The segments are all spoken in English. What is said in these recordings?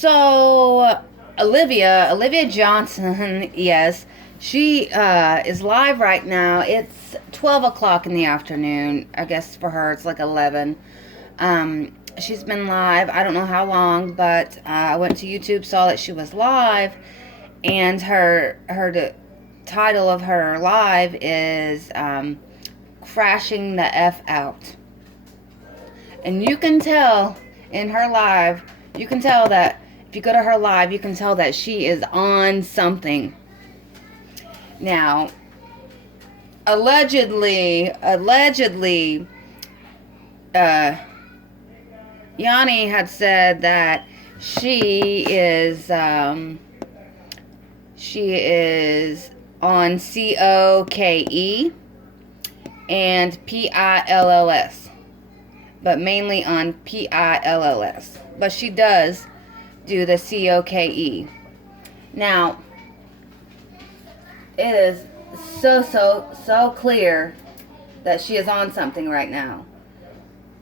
So Olivia Johnson, yes, she is live right now. It's 12 o'clock in the afternoon. I guess for her it's like 11. She's been live. I don't know how long, but I went to YouTube, saw that she was live, and her title of her live is crashing the F out. And you can tell in her live, you can tell that if you go to her live, you can tell that she is on something. Now, allegedly, Yanni had said that she is on COKE and PILLS, but mainly on PILLS. But she does do the COKE. Now, it is so clear that she is on something right now.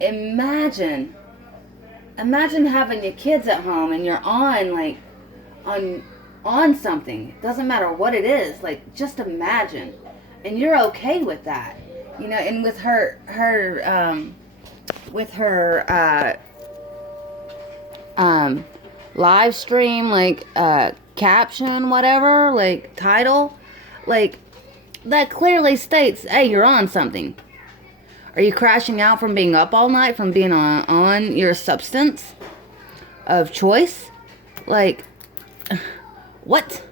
Imagine having your kids at home and you're on something. It doesn't matter what it is. Like, just imagine, and you're okay with that, And with her live stream, caption, whatever, title, that clearly states, hey, you're on something. Are you crashing out from being up all night, from being on your substance of choice? What?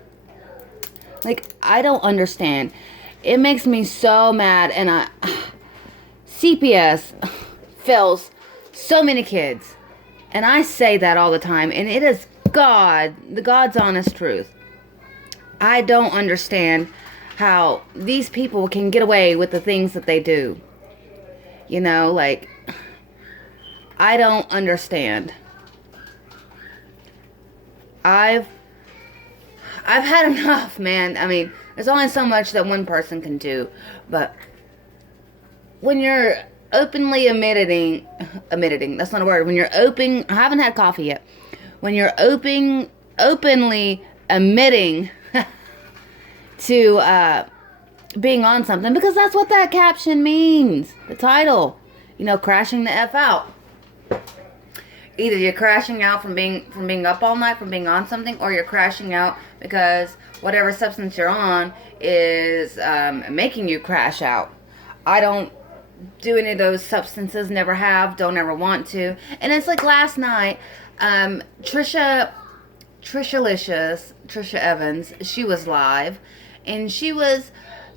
I don't understand. It makes me so mad, and CPS fails so many kids. And I say that all the time, and it is the God's honest truth. I don't understand how these people can get away with the things that they do. I don't understand. I've had enough, man. I mean, there's only so much that one person can do, but when you're openly admitting, that's not a word. When you're I haven't had coffee yet. When you're openly admitting to being on something, because that's what that caption means. The title, crashing the F out. Either you're crashing out from being up all night, from being on something, or you're crashing out because whatever substance you're on is making you crash out. I don't do any of those substances, never have, don't ever want to. And it's like last night, Trisha Evans, she was live, and she was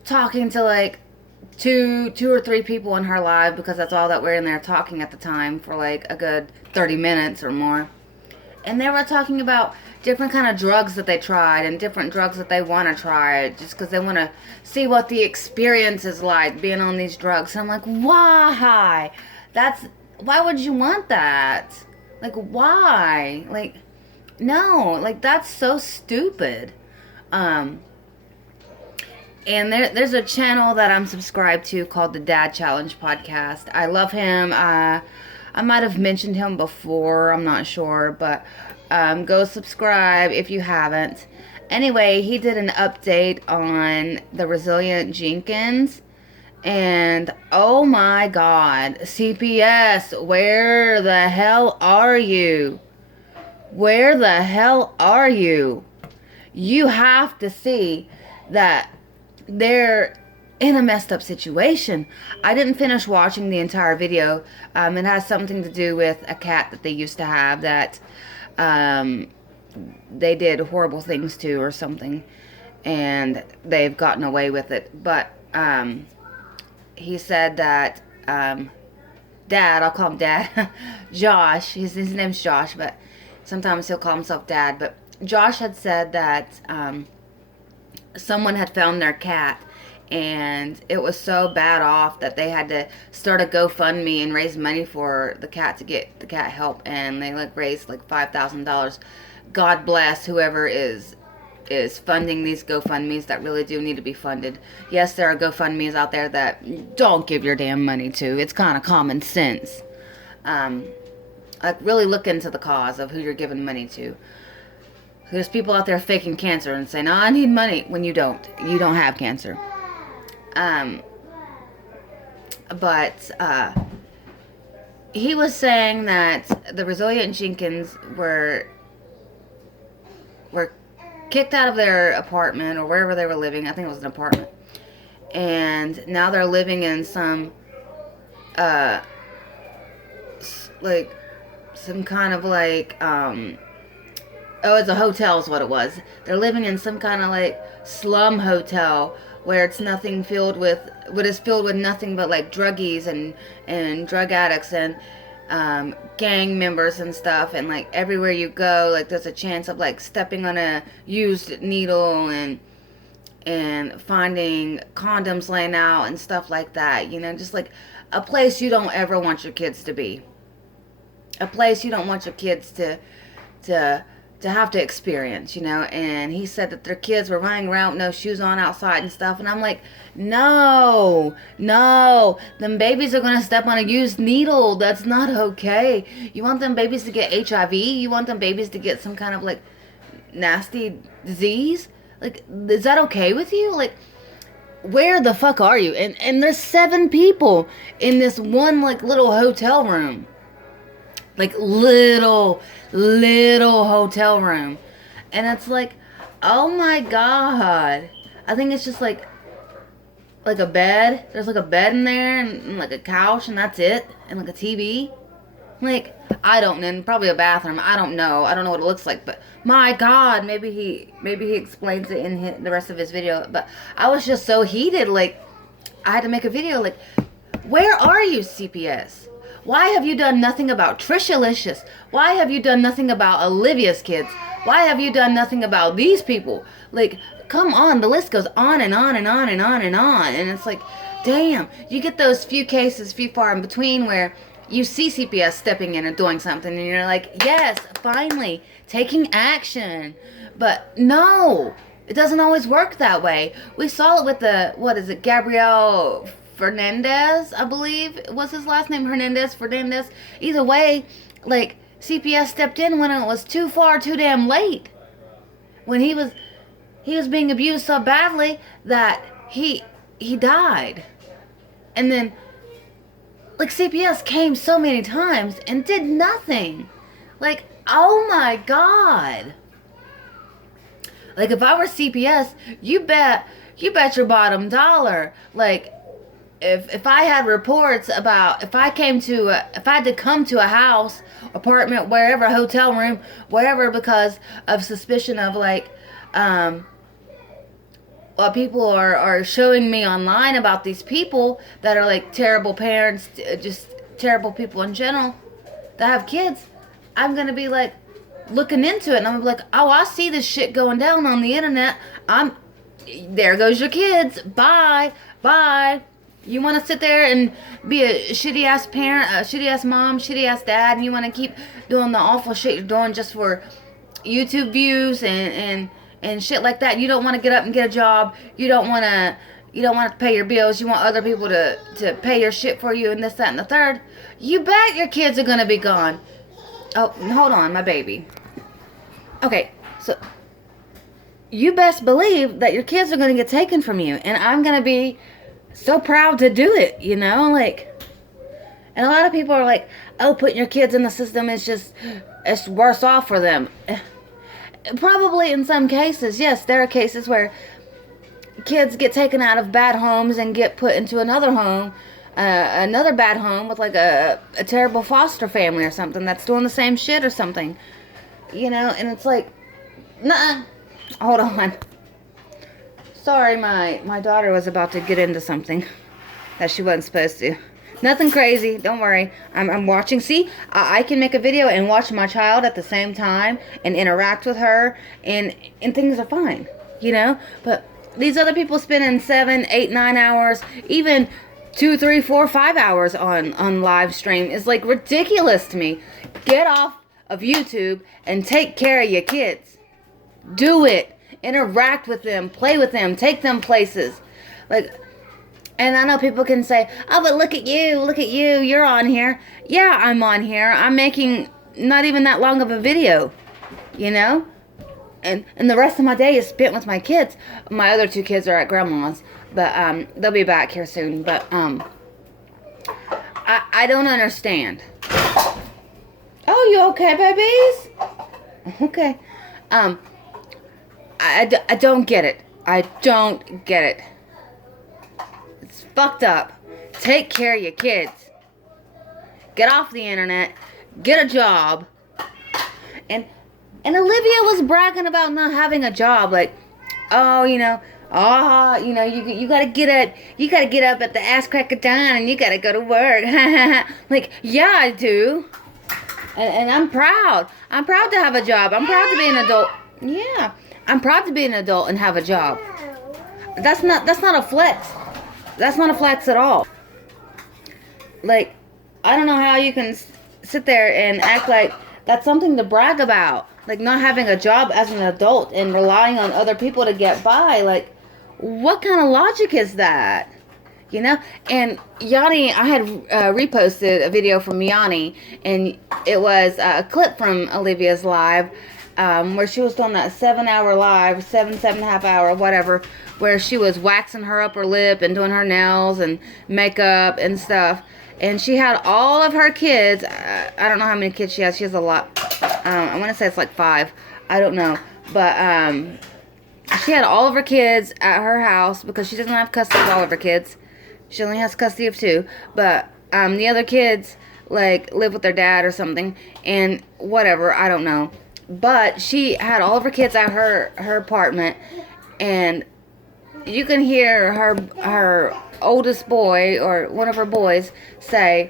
talking to two or three people in her live, because that's all that we're in there talking at the time, for a good 30 minutes or more. And they were talking about different kind of drugs that they tried, and different drugs that they want to try, just because they want to see what the experience is like being on these drugs. And I'm like, why? Why would you want that? Why? No, that's so stupid. And there's a channel that I'm subscribed to called the Dad Challenge Podcast. I love him. I might have mentioned him before, I'm not sure, but go subscribe if you haven't. Anyway, he did an update on the Resilient Jenkins, and oh my God, CPS, where the hell are you? Where the hell are you? You have to see that they're in a messed up situation. I didn't finish watching the entire video. It has something to do with a cat that they used to have that they did horrible things to or something, and they've gotten away with it. But he said that Dad, I'll call him Dad, Josh, his name's Josh, but sometimes he'll call himself Dad. But Josh had said that someone had found their cat, and it was so bad off that they had to start a GoFundMe and raise money for the cat to get the cat help, and they raised $5,000. God bless whoever is funding these GoFundMes that really do need to be funded. Yes, there are GoFundMes out there that don't give your damn money to. It's kind of common sense. Like, really look into the cause of who you're giving money to. There's people out there faking cancer and saying, "Oh, I need money," when you don't. You don't have cancer. Um, but he was saying that the Resilient Jenkins were kicked out of their apartment or wherever they were living. I think it was an apartment. And now they're living in some, like, some kind of like, it's a hotel is what it was. They're living in some kind of like slum hotel where it's nothing filled with, what is filled with nothing but like druggies and drug addicts and gang members and stuff. And like everywhere you go, like there's a chance of like stepping on a used needle and finding condoms laying out and stuff like that. You know, just like a place you don't ever want your kids to be. A place you don't want your kids to have to experience, you know. And he said that their kids were running around with no shoes on outside and stuff. And I'm like, no, them babies are going to step on a used needle. That's not okay. You want them babies to get HIV? You want them babies to get some kind of like nasty disease? Like, is that okay with you? Like, where the fuck are you? And there's 7 people in this one like little hotel room. Like little hotel room. And it's like, oh my God. I think it's just like a bed. There's like a bed in there and like a couch and that's it. And like a TV. Like, I don't know. Probably a bathroom. I don't know. I don't know what it looks like. But my God, maybe he explains it in the rest of his video. But I was just so heated. Like, I had to make a video. Like, where are you, CPS? Why have you done nothing about Trishalicious? Why have you done nothing about Olivia's kids? Why have you done nothing about these people? Like, come on. The list goes on and on and on and on and on. And it's like, damn. You get those few cases few far in between where you see CPS stepping in and doing something. And you're like, yes, finally, taking action. But no, it doesn't always work that way. We saw it with Gabriel Fernandez, I believe was his last name, Fernandez. Either way, like, CPS stepped in when it was too damn late. When he was being abused so badly that he died. And then, like, CPS came so many times and did nothing. Like, oh my God. Like, if I were CPS, you bet your bottom dollar, like, if I had reports about, if I had to come to a house, apartment, wherever, hotel room, wherever, because of suspicion of like, what people are showing me online about these people that are like terrible parents, just terrible people in general that have kids, I'm gonna be like looking into it, and I'm gonna be like, oh, I see this shit going down on the internet. There goes your kids. Bye. You want to sit there and be a shitty ass parent, a shitty ass mom, shitty ass dad, and you want to keep doing the awful shit you're doing just for YouTube views and shit like that. You don't want to get up and get a job. You don't want to pay your bills. You want other people to pay your shit for you and this, that, and the third. You bet your kids are going to be gone. Oh, hold on, my baby. Okay, so you best believe that your kids are going to get taken from you, and I'm going to be so proud to do it, you know, like, and a lot of people are like, oh, putting your kids in the system it's worse off for them. Probably in some cases, yes, there are cases where kids get taken out of bad homes and get put into another home, another bad home with like a terrible foster family or something that's doing the same shit or something, you know, and it's like, nah, hold on. Sorry, my daughter was about to get into something that she wasn't supposed to. Nothing crazy. Don't worry. I'm watching. See, I can make a video and watch my child at the same time and interact with her, and things are fine, you know. But these other people spending 7, 8, 9 hours, even 2, 3, 4, 5 hours on live stream is like ridiculous to me. Get off of YouTube and take care of your kids. Do it. Interact with them, play with them, take them places. Like, and I know people can say, oh, but look at you, you're on here. Yeah, I'm on here. I'm making not even that long of a video, you know? And the rest of my day is spent with my kids. My other 2 kids are at grandma's, but they'll be back here soon. But I don't understand. Oh, you okay, babies? Okay. I don't get it. I don't get it. It's fucked up. Take care of your kids. Get off the internet. Get a job. And Olivia was bragging about not having a job. Like, oh, you gotta get up at the ass crack of dawn and you gotta go to work. Like, yeah, I do. And I'm proud. I'm proud to have a job. I'm proud to be an adult. Yeah. I'm proud to be an adult and have a job. That's not a flex. That's not a flex at all. Like, I don't know how you can sit there and act like that's something to brag about. Like, not having a job as an adult and relying on other people to get by. Like, what kind of logic is that? You know? And Yanni, I had reposted a video from Yanni, and it was a clip from Olivia's live, where she was doing that 7-hour live, 7.5 hour, whatever, where she was waxing her upper lip and doing her nails and makeup and stuff. And she had all of her kids. I don't know how many kids she has. She has a lot. I want to say it's like 5. I don't know. But she had all of her kids at her house because she doesn't have custody of all of her kids. She only has custody of 2. But the other kids, like, live with their dad or something. And whatever. I don't know. But she had all of her kids at her apartment. And you can hear her oldest boy, or one of her boys, say,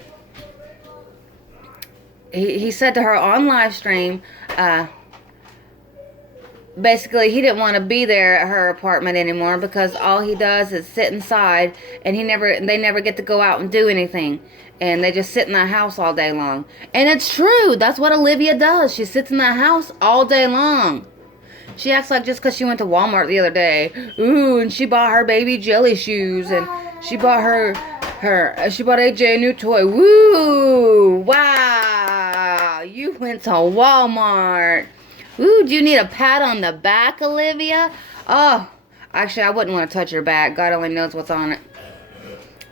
he said to her on live stream, basically he didn't want to be there at her apartment anymore because all he does is sit inside, and they never get to go out and do anything, and they just sit in that house all day long. And it's true. That's what Olivia does. She sits in that house all day long. She acts like just because she went to Walmart the other day, ooh, and she bought her baby jelly shoes, and she bought she bought AJ a new toy. Woo! Wow! You went to Walmart. Ooh, do you need a pat on the back, Olivia? Oh, actually, I wouldn't want to touch your back. God only knows what's on it.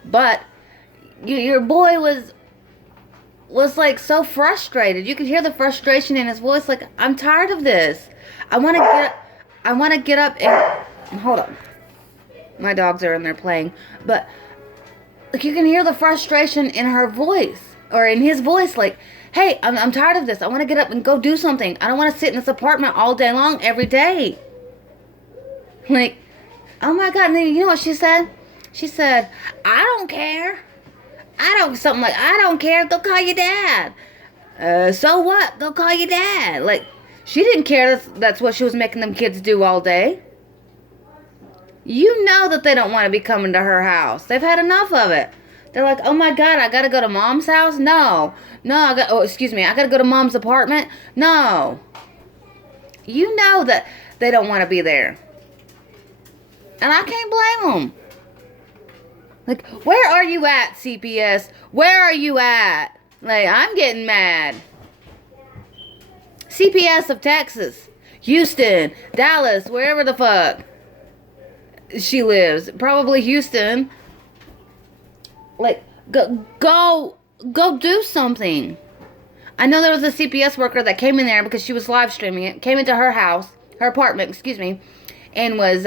But your boy was like so frustrated. You could hear the frustration in his voice. Like, I'm tired of this. I want to get up and hold on. My dogs are in there playing, but like, you can hear the frustration in her voice, or in his voice. Like, hey, I'm tired of this. I want to get up and go do something. I don't want to sit in this apartment all day long every day. Like, oh my God. And then you know what she said? She said, I don't care. Something like, I don't care. Go call your dad. So what? Go call your dad. Like, she didn't care that's what she was making them kids do all day. You know that they don't want to be coming to her house. They've had enough of it. They're like, oh my God, I got to go to mom's house? No, I got to go to mom's apartment? No. You know that they don't want to be there. And I can't blame them. Like, where are you at, CPS? Where are you at? Like, I'm getting mad. CPS of Texas, Houston, Dallas, wherever the fuck she lives. Probably Houston. Like, go do something. I know there was a CPS worker that came in there because she was live streaming it. Came into her house, her apartment, excuse me, and was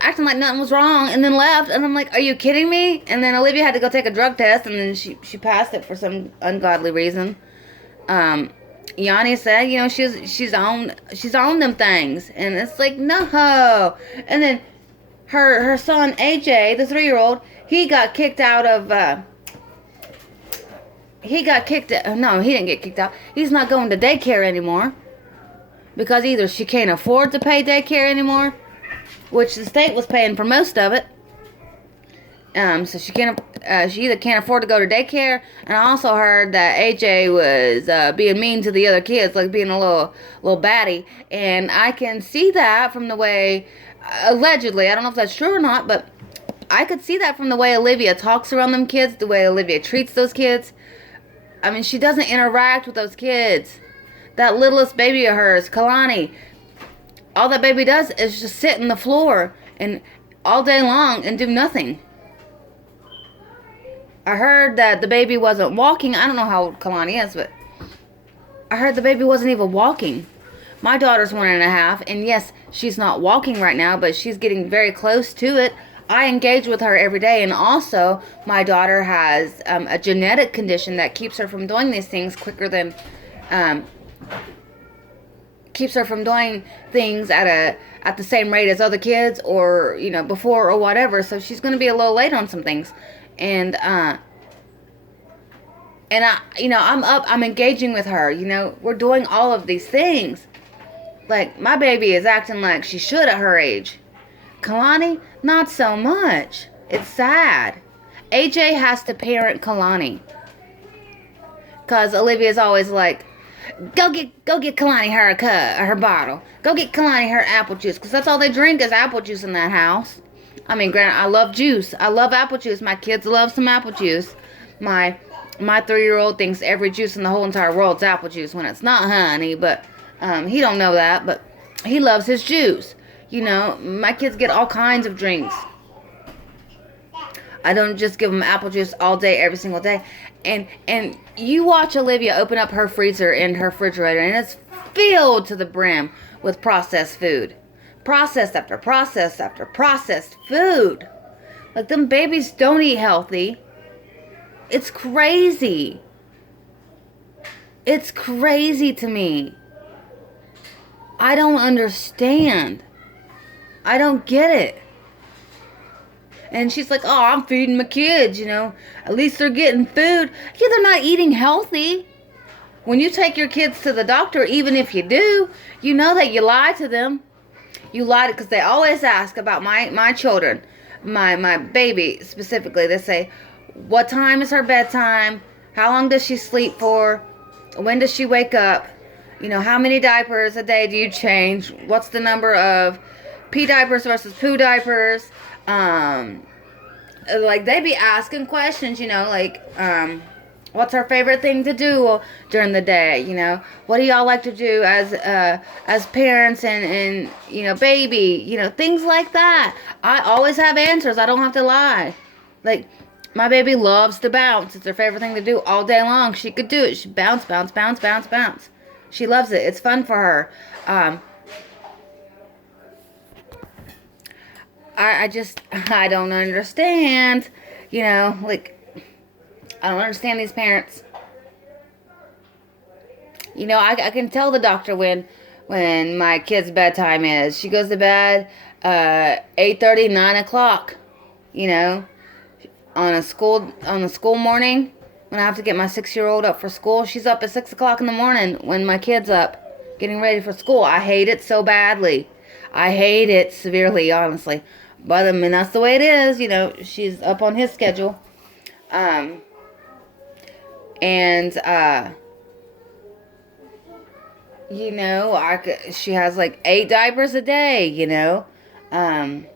acting like nothing was wrong, and then left. And I'm like, are you kidding me? And then Olivia had to go take a drug test, and then she passed it for some ungodly reason. Yanni said, you know, she's on them things, and it's like, no. And then her son AJ, the 3-year-old, he got kicked out of. No, he didn't get kicked out. He's not going to daycare anymore because either she can't afford to pay daycare anymore, which the state was paying for most of it. So she either can't afford to go to daycare, and I also heard that AJ was being mean to the other kids, like being a little batty, and I can see that from the way, allegedly, I don't know if that's true or not, but I could see that from the way Olivia talks around them kids, the way Olivia treats those kids. I mean, she doesn't interact with those kids. That littlest baby of hers, Kalani, all that baby does is just sit on the floor and all day long and do nothing. I heard that the baby wasn't walking. I don't know how old Kalani is, but I heard the baby wasn't even walking. My daughter's 1.5, and yes, she's not walking right now, but she's getting very close to it. I engage with her every day, and also my daughter has a genetic condition that keeps her from doing these things quicker than, keeps her from doing things at the same rate as other kids, or before or whatever. So she's going to be a little late on some things, and I'm engaging with her. We're doing all of these things. Like, my baby is acting like she should at her age. Kalani, not so much. It's sad. AJ has to parent Kalani. Because Olivia's always like, go get Kalani her bottle. Go get Kalani her apple juice. Because that's all they drink is apple juice in that house. I mean, granted, I love juice. I love apple juice. My kids love some apple juice. My 3-year-old thinks every juice in the whole entire world's apple juice when it's not, honey. But he don't know that. But he loves his juice. My kids get all kinds of drinks. I don't just give them apple juice all day, every single day. And you watch Olivia open up her freezer and her refrigerator, and it's filled to the brim with processed food. Processed after processed after processed food. Like, them babies don't eat healthy. It's crazy. It's crazy to me. I don't understand. I don't get it. And she's like, oh, I'm feeding my kids, At least they're getting food. Yeah, they're not eating healthy. When you take your kids to the doctor, even if you do, you know that you lie to them. You lie because they always ask about my children, my baby specifically. They say, what time is her bedtime? How long does she sleep for? When does she wake up? How many diapers a day do you change? What's the number of pee diapers versus poo diapers? Like, they be asking questions, what's her favorite thing to do during the day? What do y'all like to do as parents and baby, things like that. I always have answers. I don't have to lie. Like, my baby loves to bounce. It's her favorite thing to do all day long. She could do it. She bounce, bounce, bounce, bounce, bounce. She loves it. It's fun for her. I don't understand, like, I don't understand these parents. I can tell the doctor when my kid's bedtime is. She goes to bed 8:30, 9 o'clock, on a school morning. When I have to get my 6-year-old up for school, she's up at 6 o'clock in the morning when my kid's up getting ready for school. I hate it so badly. I hate it severely, honestly. But, I mean, that's the way it is, she's up on his schedule. She has like 8 diapers a day, One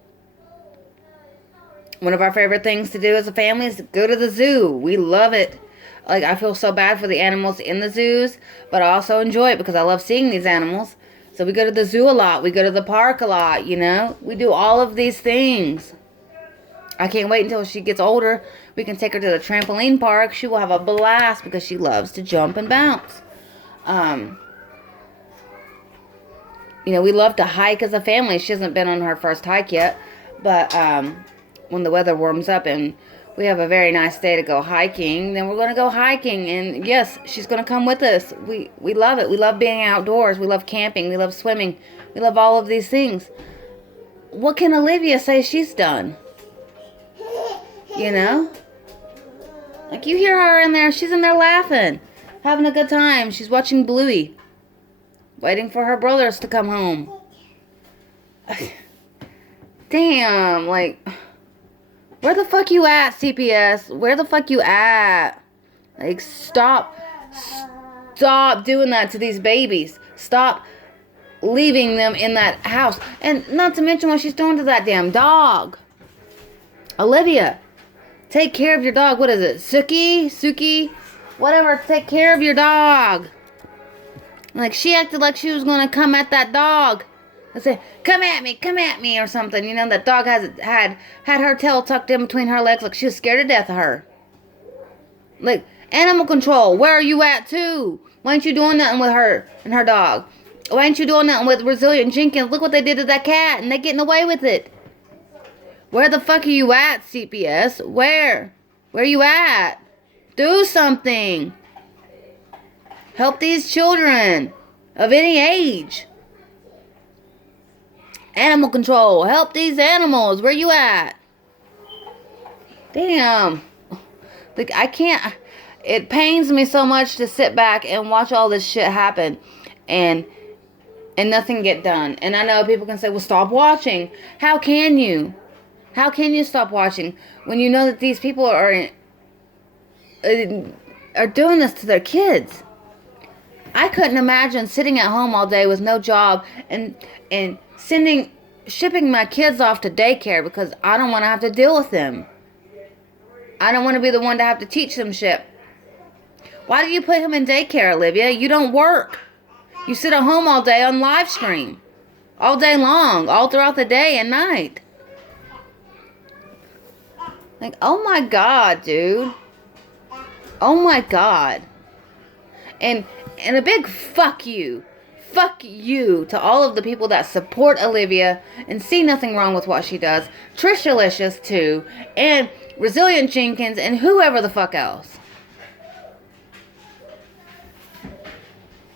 of our favorite things to do as a family is go to the zoo. We love it. Like, I feel so bad for the animals in the zoos, but I also enjoy it because I love seeing these animals. So we go to the zoo a lot. We go to the park a lot, We do all of these things. I can't wait until she gets older. We can take her to the trampoline park. She will have a blast because she loves to jump and bounce. We love to hike as a family. She hasn't been on her first hike yet, but when the weather warms up and we have a very nice day to go hiking, then we're going to go hiking. And yes, she's going to come with us. We love it. We love being outdoors. We love camping. We love swimming. We love all of these things. What can Olivia say she's done? Like, you hear her in there. She's in there laughing, having a good time. She's watching Bluey, waiting for her brothers to come home. Damn, like, where the fuck you at, CPS? Where the fuck you at? Like, stop doing that to these babies. Stop leaving them in that house. And not to mention what she's doing to that damn dog. Olivia, take care of your dog. What is it? Suki, whatever. Take care of your dog. Like, she acted like she was going to come at that dog. I said, come at me, or something. You know, that dog had her tail tucked in between her legs like she was scared to death of her. Like, animal control, where are you at, too? Why ain't you doing nothing with her and her dog? Why ain't you doing nothing with Resilient Jenkins? Look what they did to that cat, and they getting away with it. Where the fuck are you at, CPS? Where? Where you at? Do something. Help these children of any age. Animal control. Help these animals. Where you at? Damn. Like, I can't. It pains me so much to sit back and watch all this shit happen and nothing get done. And I know people can say, well, stop watching. How can you? How can you stop watching when you know that these people are doing this to their kids? I couldn't imagine sitting at home all day with no job and shipping my kids off to daycare because I don't want to have to deal with them. I don't want to be the one to have to teach them shit. Why do you put him in daycare, Olivia? You don't work. You sit at home all day on live stream. All day long. All throughout the day and night. Like, oh my God, dude. Oh my God. And a big fuck you. Fuck you to all of the people that support Olivia and see nothing wrong with what she does. Trishalicious too. And Resilient Jenkins and whoever the fuck else.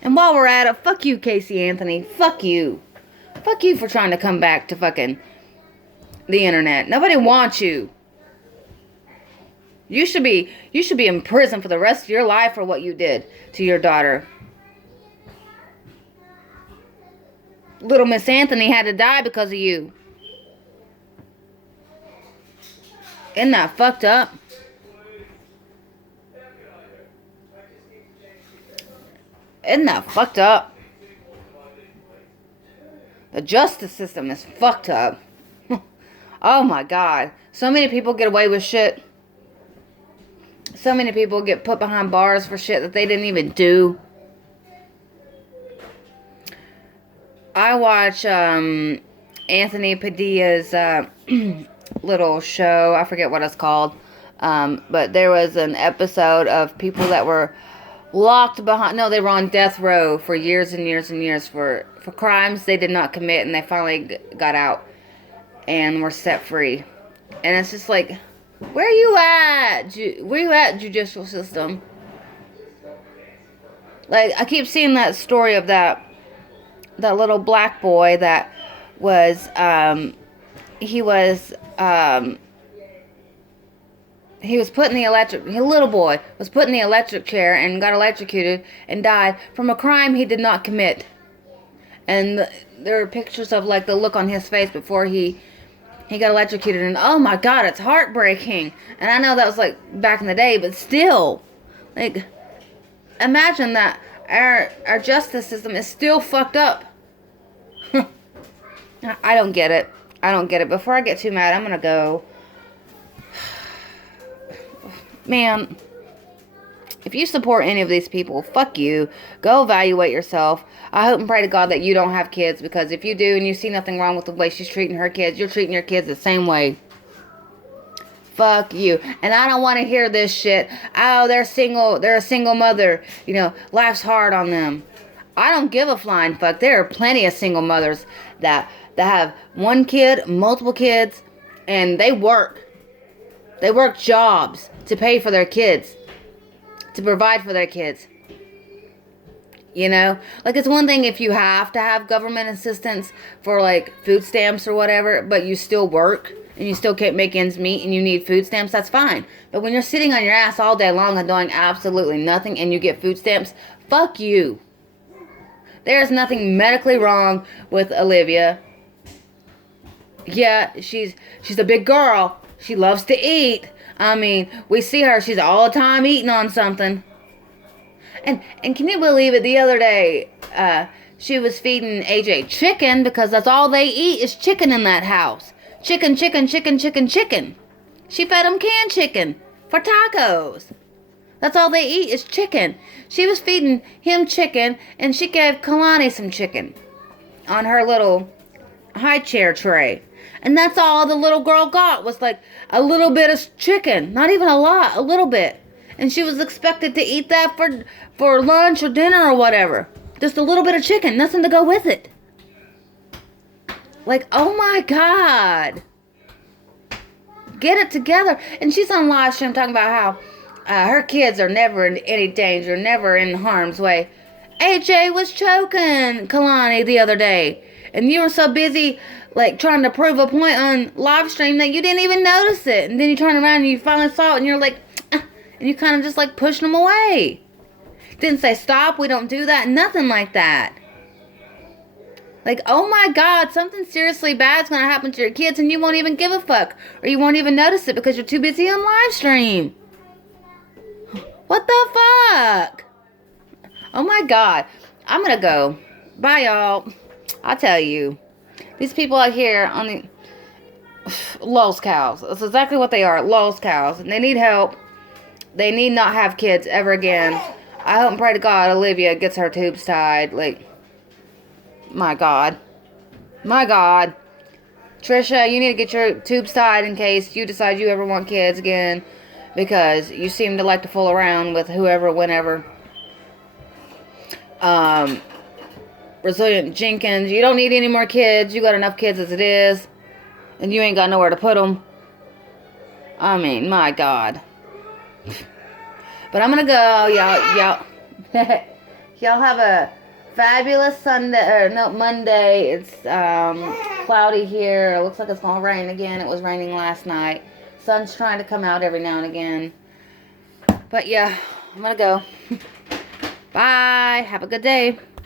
And while we're at it, fuck you, Casey Anthony. Fuck you. Fuck you for trying to come back to fucking the internet. Nobody wants you. You should be in prison for the rest of your life for what you did to your daughter. Little Miss Anthony had to die because of you. Isn't that fucked up? Isn't that fucked up? The justice system is fucked up. Oh my God. So many people get away with shit. So many people get put behind bars for shit that they didn't even do. I watch Anthony Padilla's little show. I forget what it's called. But there was an episode of people that were locked behind. No, they were on death row for years and years and years for crimes they did not commit, and they finally got out and were set free. And it's just like, where you at? Where you at, judicial system? Like, I keep seeing that story of that little black boy that was he was put in the electric. His little boy was put in the electric chair and got electrocuted and died from a crime he did not commit. And there are pictures of like the look on his face before he got electrocuted, and oh my God, it's heartbreaking. And I know that was like back in the day, but still, like, imagine that our justice system is still fucked up. I don't get it. I don't get it. Before I get too mad, I'm gonna go. Man, if you support any of these people, fuck you. Go evaluate yourself. I hope and pray to God that you don't have kids, because if you do and you see nothing wrong with the way she's treating her kids, you're treating your kids the same way. Fuck you. And I don't want to hear this shit. Oh, they're single. They're a single mother. You know, life's hard on them. I don't give a flying fuck. There are plenty of single mothers that have one kid, multiple kids, and they work. They work jobs to pay for their kids, to provide for their kids. You know? Like, it's one thing if you have to have government assistance for, like, food stamps or whatever, but you still work and you still can't make ends meet and you need food stamps, that's fine. But when you're sitting on your ass all day long and doing absolutely nothing and you get food stamps, fuck you. There's nothing medically wrong with Olivia. Yeah, she's a big girl. She loves to eat. I mean, we see her, she's all the time eating on something. And can you believe it, the other day, she was feeding AJ chicken, because that's all they eat is chicken in that house. Chicken. She fed him canned chicken for tacos. That's all they eat is chicken. She was feeding him chicken, and she gave Kalani some chicken on her little high chair tray. And that's all the little girl got was like a little bit of chicken. Not even a lot, a little bit. And she was expected to eat that for lunch or dinner or whatever. Just a little bit of chicken, nothing to go with it. Like, oh my God. Get it together. And she's on live stream talking about how her kids are never in any danger, never in harm's way. AJ was choking Kalani the other day. And you were so busy, like, trying to prove a point on live stream that you didn't even notice it. And then you turn around and you finally saw it and you're like, ah, and you kind of just, like, pushed them away. Didn't say, stop, we don't do that. Nothing like that. Like, oh my God, something seriously bad's going to happen to your kids and you won't even give a fuck. Or you won't even notice it because you're too busy on live stream. What the fuck? Oh my God. I'm going to go. Bye, y'all. I'll tell you. These people out here on the... Lost cows. That's exactly what they are. Lost cows. And they need help. They need not have kids ever again. I hope and pray to God Olivia gets her tubes tied. Like... My God. My God. Trisha, you need to get your tubes tied in case you decide you ever want kids again. Because you seem to like to fool around with whoever, whenever. Resilient Jenkins, you don't need any more kids. You got enough kids as it is. And you ain't got nowhere to put them. I mean, my God. But I'm going to go. Y'all have a fabulous Monday. It's cloudy here. It looks like it's gonna rain again. It was raining last night. Sun's trying to come out every now and again. But yeah, I'm gonna go. Bye. Have a good day.